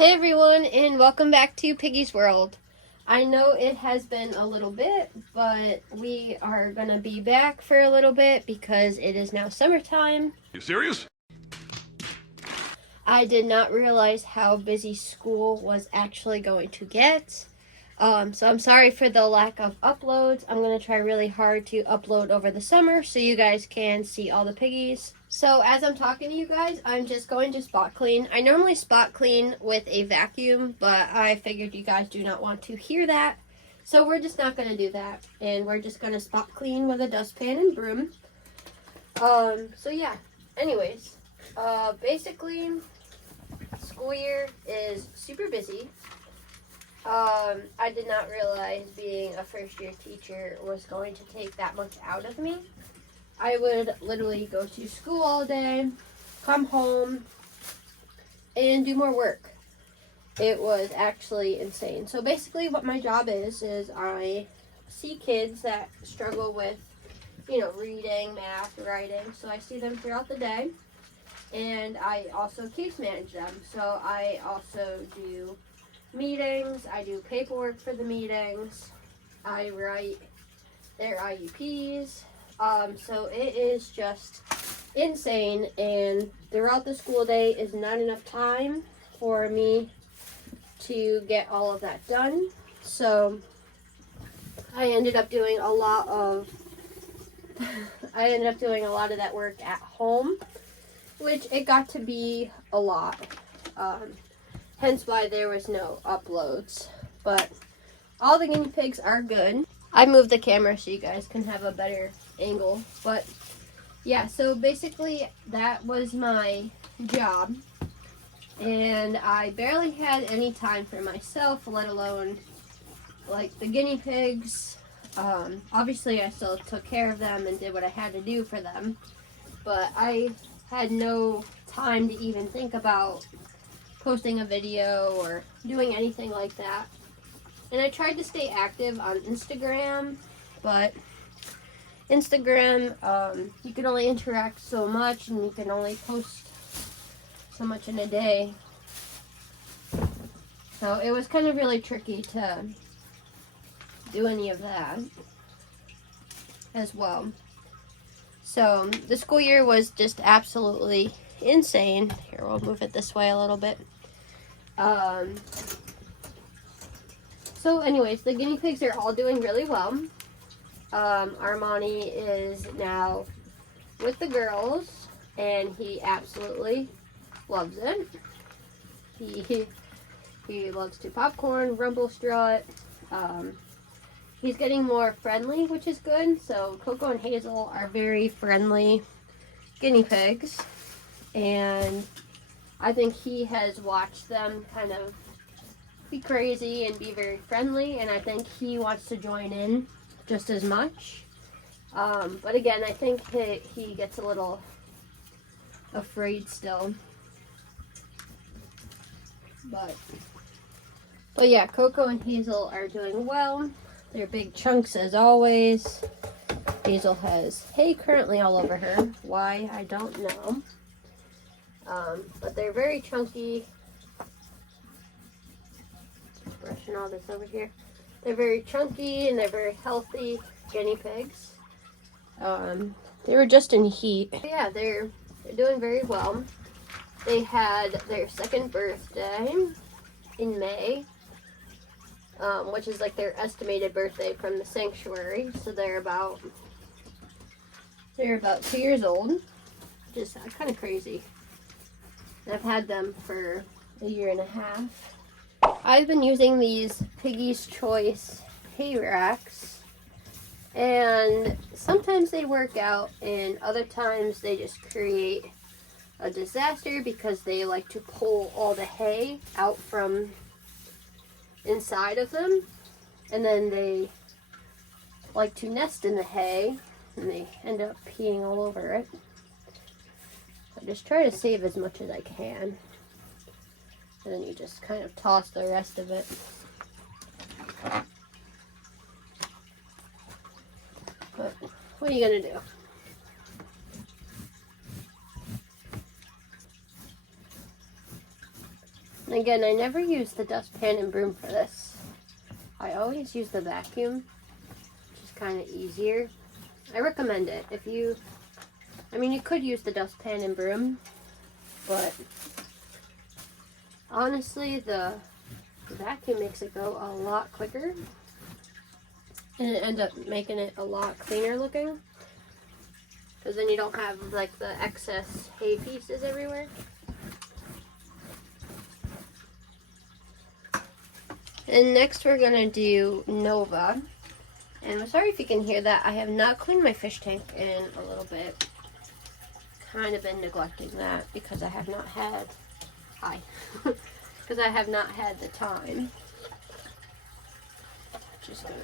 Hey everyone, and welcome back to Piggy's World. I know it has been a little bit, but we are going to be back for a little bit because it is now summertime. You serious? I did not realize how busy school was actually going to get. So I'm sorry for the lack of uploads. I'm going to try really hard to upload over the summer so you guys can see all the piggies. So as I'm talking to you guys, I'm just going to spot clean. I normally spot clean with a vacuum, but I figured you guys do not want to hear that. So we're just not going to do that. And we're just going to spot clean with a dustpan and broom. So yeah, anyways, basically, school year is super busy. I did not realize being a first-year teacher was going to take that much out of me. I would literally go to school all day, come home, and do more work. It was actually insane. So basically what my job is I see kids that struggle with, reading, math, writing. So I see them throughout the day, and I also case manage them. So I also do meetings, I do paperwork for the meetings, I write their IEPs, so it is just insane, and throughout the school day is not enough time for me to get all of that done. So I ended up doing a lot of that work at home, which it got to be a lot. Hence why there was no uploads. But all the guinea pigs are good. I moved the camera so you guys can have a better angle. But yeah, so basically that was my job. And I barely had any time for myself, let alone like the guinea pigs. Obviously I still took care of them and did what I had to do for them. But I had no time to even think about posting a video or doing anything like that. And I tried to stay active on Instagram, but Instagram, you can only interact so much and you can only post so much in a day. So it was kind of really tricky to do any of that as well. So the school year was just absolutely insane. Here, we'll move it this way a little bit. So anyways, the guinea pigs are all doing really well. Armani is now with the girls, and he absolutely loves it. He loves to popcorn, rumble strut. He's getting more friendly, which is good. So Coco and Hazel are very friendly guinea pigs, and I think he has watched them kind of be crazy and be very friendly, and I think he wants to join in just as much. But again, I think he gets a little afraid still. But yeah, Coco and Hazel are doing well. They're big chunks as always. Hazel has hay currently all over her. Why, I don't know. But they're very chunky. Brushing all this over here. They're very chunky and they're very healthy guinea pigs. They were just in heat. Yeah, they're doing very well. They had their second birthday in May, which is like their estimated birthday from the sanctuary. So they're about 2 years old. Just kind of crazy. And I've had them for a year and a half. I've been using these Piggy's Choice hay racks, and sometimes they work out and other times they just create a disaster because they like to pull all the hay out from inside of them, and then they like to nest in the hay and they end up peeing all over it. I just try to save as much as I can. And then you just kind of toss the rest of it. But what are you gonna do? Again, I never use the dustpan and broom for this. I always use the vacuum, which is kind of easier. I recommend it. If you, I mean, you could use the dustpan and broom, but honestly, the vacuum makes it go a lot quicker, and it ends up making it a lot cleaner looking, because then you don't have like the excess hay pieces everywhere. And next we're gonna do Nova. And I'm sorry if you can hear that. I have not cleaned my fish tank in a little bit. Kind of been neglecting that because I have not had, because I have not had the time. Just gonna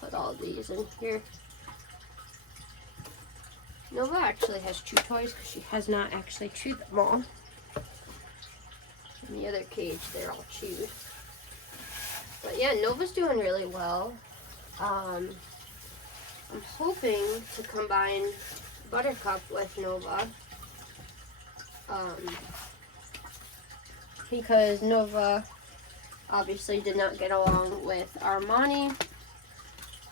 put all these in here. Nova actually has chew toys because she has not actually chewed them all. In the other cage, they're all chewed. But yeah, Nova's doing really well. I'm hoping to combine Buttercup with Nova. Because Nova obviously did not get along with Armani.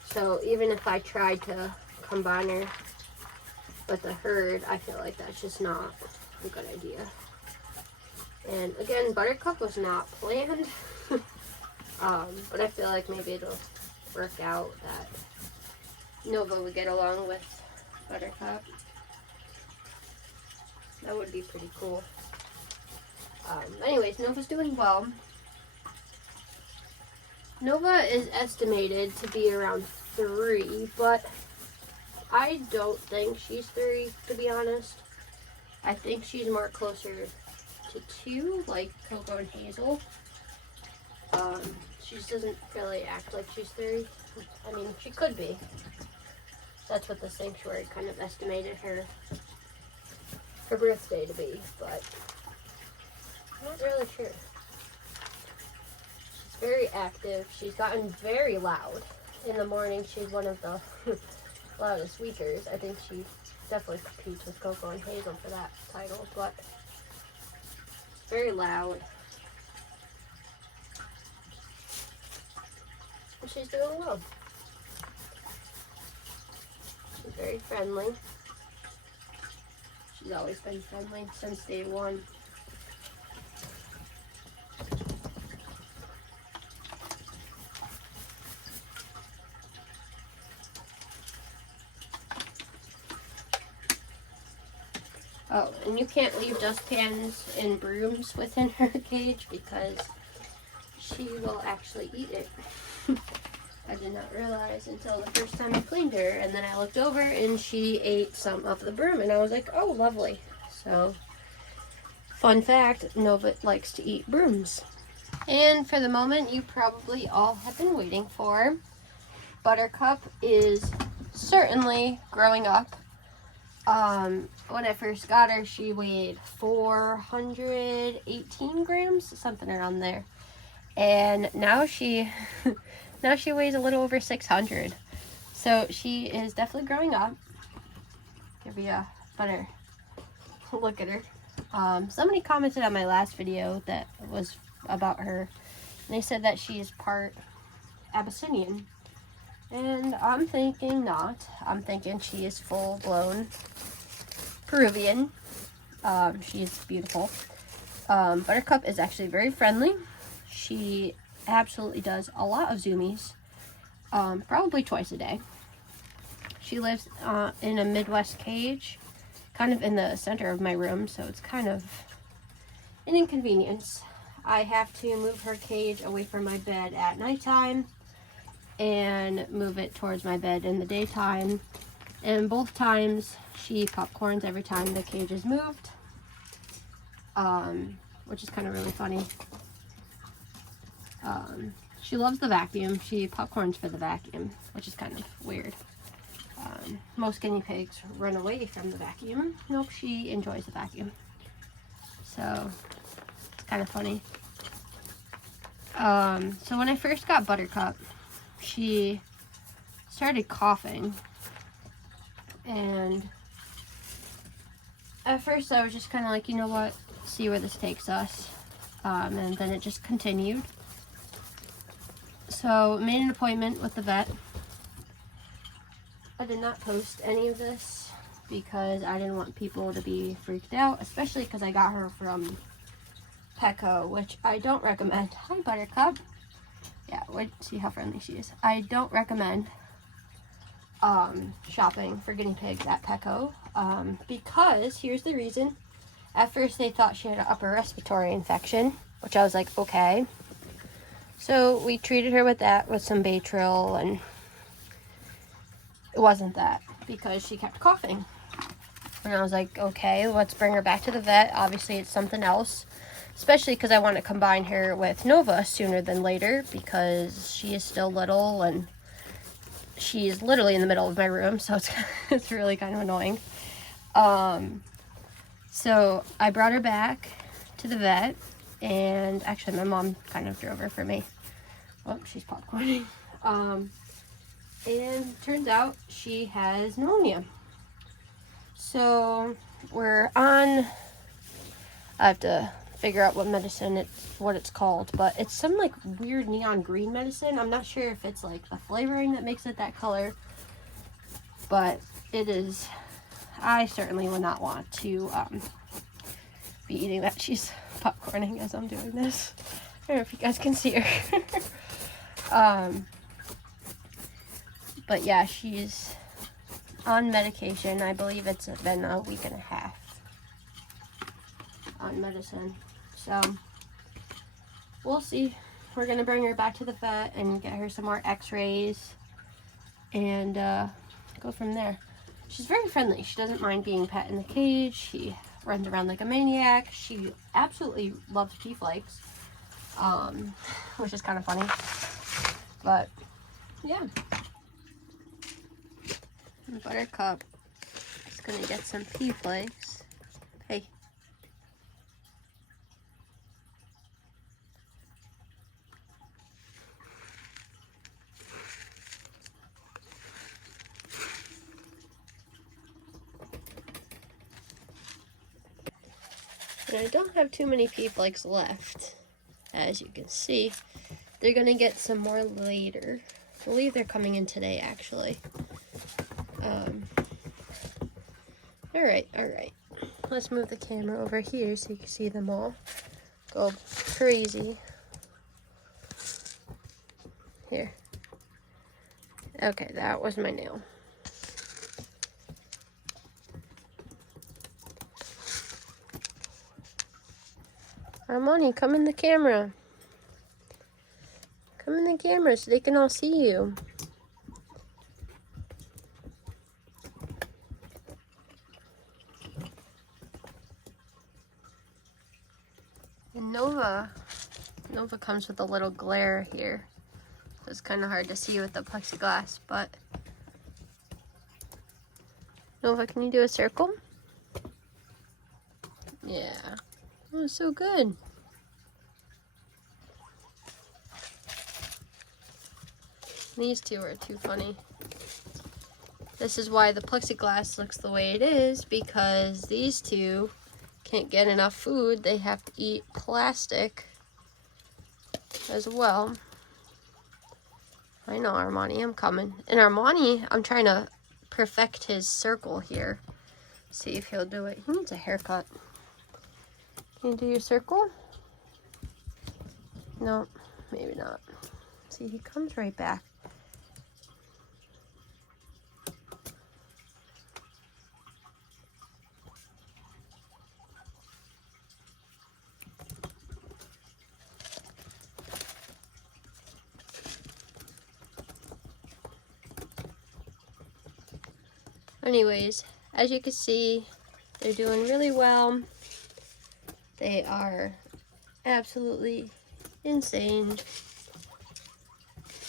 So even if I tried to combine her with the herd, I feel like that's just not a good idea. And again, Buttercup was not planned. But I feel like maybe it'll work out that Nova would get along with Buttercup. That would be pretty cool. Anyways, Nova's doing well. Nova is estimated to be around 3, but I don't think she's 3, to be honest. I think she's more closer to 2, like Coco and Hazel. She just doesn't really act like she's 3. I mean, she could be. That's what the sanctuary kind of estimated her birthday to be, but I'm not really sure. She's very active. She's gotten very loud. In the morning, she's one of the loudest squeakers. I think she definitely competes with Coco and Hazel for that title, but very loud. She's doing well. She's very friendly. She's always been friendly since day 1. Oh, and you can't leave dustpans and brooms within her cage because she will actually eat it. I did not realize until the first time I cleaned her, and then I looked over and she ate some of the broom, and I was like, oh, lovely. So, fun fact, Nova likes to eat brooms. And for the moment you probably all have been waiting for, Buttercup is certainly growing up. When I first got her, she weighed 418 grams, something around there. And now she weighs a little over 600. So she is definitely growing up. Give you a better look at her. Somebody commented on my last video that was about her, and they said that she is part Abyssinian. And I'm thinking not. I'm thinking she is full-blown Peruvian. She is beautiful. Buttercup is actually very friendly. She absolutely does a lot of zoomies, probably twice a day. She lives in a Midwest cage, kind of in the center of my room, so it's kind of an inconvenience. I have to move her cage away from my bed at nighttime and move it towards my bed in the daytime. And both times she popcorns every time the cage is moved, which is kind of really funny. She loves the vacuum. She popcorns for the vacuum, which is kind of weird. Most guinea pigs run away from the vacuum. Nope, she enjoys the vacuum. So, it's kind of funny. So when I first got Buttercup, she started coughing. And at first I was just kind of like, you know what, see where this takes us. and then it just continued. So made an appointment with the vet. I did not post any of this because I didn't want people to be freaked out, especially because I got her from Pecow, which I don't recommend. Hi, Buttercup. Yeah, wait, see how friendly she is. I don't recommend shopping for guinea pigs at Pecow because here's the reason. At first they thought she had an upper respiratory infection, which I was like, okay. So we treated her with that, with some Baytril, and it wasn't that because she kept coughing. And I was like, okay, let's bring her back to the vet. Obviously it's something else, especially because I want to combine her with Nova sooner than later because she is still little and she's literally in the middle of my room, so it's really kind of annoying. So I brought her back to the vet, and actually my mom kind of drove her for me. Oh, she's popcorning. And turns out she has pneumonia. So we're on, I have to figure out what it's called, but it's some like weird neon green medicine. I'm not sure if it's like the flavoring that makes it that color, but it is. I certainly would not want to be eating that. She's popcorning as I'm doing this. I don't know if you guys can see her. But yeah, she's on medication. I believe it's been a week and a half on medicine. So we'll see. We're gonna bring her back to the vet and get her some more x-rays and go from there. She's very friendly. She doesn't mind being pet in the cage. She runs around like a maniac. She absolutely loves pea flakes, which is kind of funny. But yeah, and Buttercup is gonna get some pea flakes. Hey. And I don't have too many pea flakes left, as you can see. They're gonna get some more later. I believe they're coming in today, actually. Alright. Let's move the camera over here so you can see them all go crazy. Here. Okay, that was my nail. Armani, come in the camera. Come in the camera so they can all see you. And Nova comes with a little glare here. So it's kind of hard to see with the plexiglass, but Nova, can you do a circle? Yeah. Oh, so good. These two are too funny. This is why the plexiglass looks the way it is, because these two can't get enough food. They have to eat plastic as well. I know, Armani, I'm coming. And Armani, I'm trying to perfect his circle here. See if he'll do it. He needs a haircut. Can you do your circle? No, maybe not. See, he comes right back. Anyways, as you can see, they're doing really well. They are absolutely insane.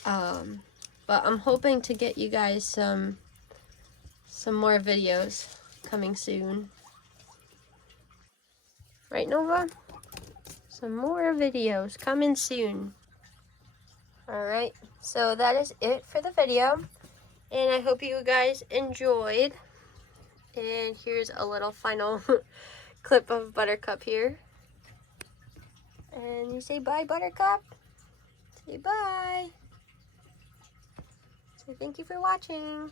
But I'm hoping to get you guys some more videos coming soon. Right, Nova? Some more videos coming soon. Alright, so that is it for the video. And I hope you guys enjoyed. And here's a little final clip of Buttercup here. And you say bye, Buttercup. Say bye. Say thank you for watching.